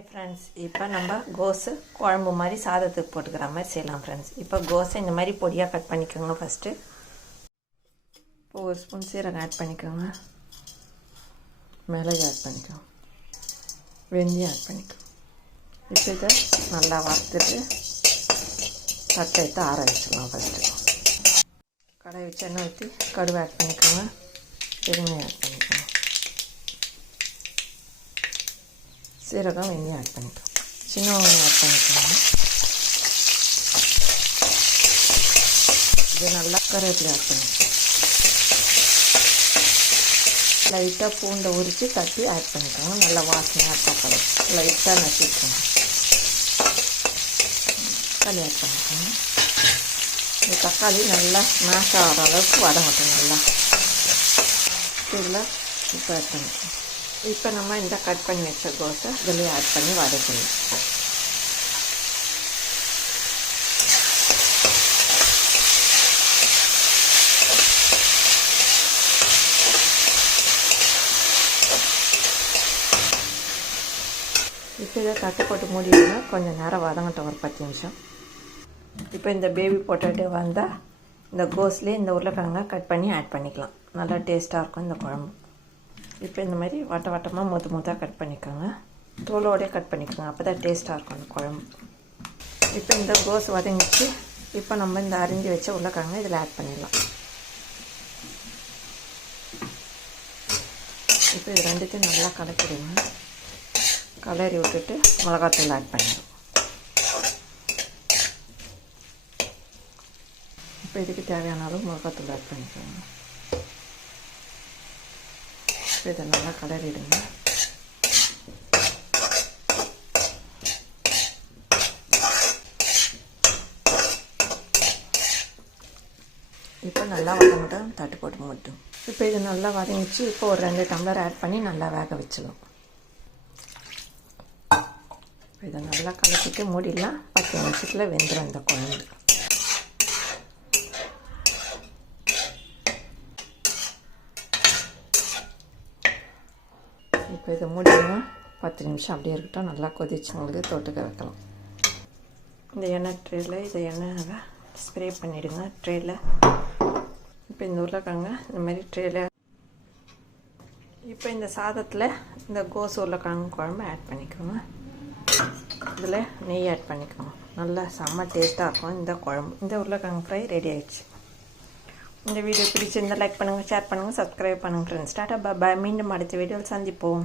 Hi friends, இப்போ நம்ம கோஸு குழம்பு மாதிரி சாதத்துக்கு போட்டுக்கிற மாதிரி செய்யலாம் ஃப்ரெண்ட்ஸ். இப்போ கோஸை இந்த மாதிரி பொடியாக கட் பண்ணிக்கோங்க. ஃபஸ்ட்டு இப்போ ஒரு ஸ்பூன் சீரகம் ஆட் பண்ணிக்கோங்க, மிளகு ஆட் பண்ணிக்கோங்க, வெந்தயம் ஆட் பண்ணிக்கோங்க. இப்போ இதை நல்லா வறுத்துட்டு தட்டை எடுத்து ஆற வச்சிடலாம். ஃபஸ்ட்டு கடாய் வச்சு எண்ணெய் ஊற்றி கடுகு ஆட் பண்ணிக்கோங்க, பெருங்காயம் ஆட் பண்ணிக்கோங்க, சீரகம், வெந்தயம் ஆட் பண்ணிக்கோங்க, சின்ன வெங்காயம் ஆட் பண்ணிக்கோங்க. இது நல்லா கருவேப்பிலை ஆட் பண்ணிக்கோங்க. லைட்டாக பூண்டை உரித்து தட்டி ஆட் பண்ணிக்கோங்க. நல்லா வாசனையாக தக்காளி லைட்டாக நசிக்கோங்க. தக்காளி ஆட் பண்ணிக்கோங்க. இந்த தக்காளி நல்லா மேஷ் ஆகிற அளவுக்கு வதங்கட்டும். நல்லா இதில் உப்பு ஆட் பண்ணிக்கோங்க. இப்போ நம்ம இந்த கட் பண்ணி வச்ச கோஸை இதில் ஆட் பண்ணி வதக்கணும். இப்போ இதை தட்டு போட்டு மூடிடுங்க. கொஞ்சம் நேரம் வதங்கட்டும், ஒரு 10 நிமிஷம். இப்போ இந்த பேபி பொட்டேட்டோ வந்தால் இந்த கோஸ்லேயே இந்த உருளைக்கிழங்கை கட் பண்ணி ஆட் பண்ணிக்கலாம். நல்லா டேஸ்ட்டாக இருக்கும் இந்த குழம்பு. இப்போ இந்த மாதிரி வட்டமாக மூத்தாக கட் பண்ணிக்கோங்க. தோலோடே கட் பண்ணிக்கோங்க, அப்போ தான் டேஸ்ட்டாக இருக்கும் அந்த குழம்பு. இப்போ இந்த கோஸ் வதங்கிச்சு. இப்போ நம்ம இந்த அரிஞ்சு வச்ச உருளைக்கிழங்கை இதில் ஆட் பண்ணிடலாம். இப்போ இது ரெண்டுத்தையும் நல்லா கலக்கிடுங்க. கலரி விட்டுட்டு மிளகாத்தூள் ஆட் பண்ணிடும். இப்போ இதுக்கு தேவையான அளவு மிளகாத்தூள் ஆட் பண்ணிக்கோங்க. இப்போ இதை நல்லா கலரிடுங்க. இப்போ நல்லா வதங்கட்டும், தட்டு போட்டு மூட்டும். இப்போ இது நல்லா வதங்கிச்சு. இப்போ ஒரு 2 டம்ளர் ஆட் பண்ணி நல்லா வேக வச்சிடலாம். இதை நல்லா கலக்கிட்டு மூடிடலாம். 10 நிமிஷத்தில் வெந்துடும் இந்த குழம்பு. இப்போ இதை மூடிடுங்க. 10 நிமிஷம் அப்படியே இருக்கட்டும். நல்லா கொதிச்சு உங்களுக்கு தொட்டுக்க வைக்கலாம். இந்த எண்ணெய் ட்ரேயில் இதை எண்ணெய் ஸ்ப்ரே பண்ணிவிடுங்க ட்ரேயில். இப்போ இந்த உருளைக்கிழங்கு இந்த மாதிரி ட்ரேயில். இப்போ இந்த சாதத்தில் இந்த கோஸ் உருளைக்கிழங்கு குழம்பு ஆட் பண்ணிக்கோங்க. இதில் நெய் ஆட் பண்ணிக்கோங்க. நல்லா செம்ம டேஸ்ட்டாக இருக்கும் இந்த குழம்பு. இந்த உருளைக்கிழங்கு ஃப்ரை ரெடி ஆகிடுச்சு. இந்த வீடியோ பிடிச்சிருந்தால் லைக் பண்ணுங்கள், ஷேர் பண்ணுங்கள், சப்ஸ்கிரைப் பண்ணுங்கள் ஃப்ரெண்ட்ஸ். டாடா பாய். மீண்டும் அடுத்த வீடியோவில் சந்திப்போம்.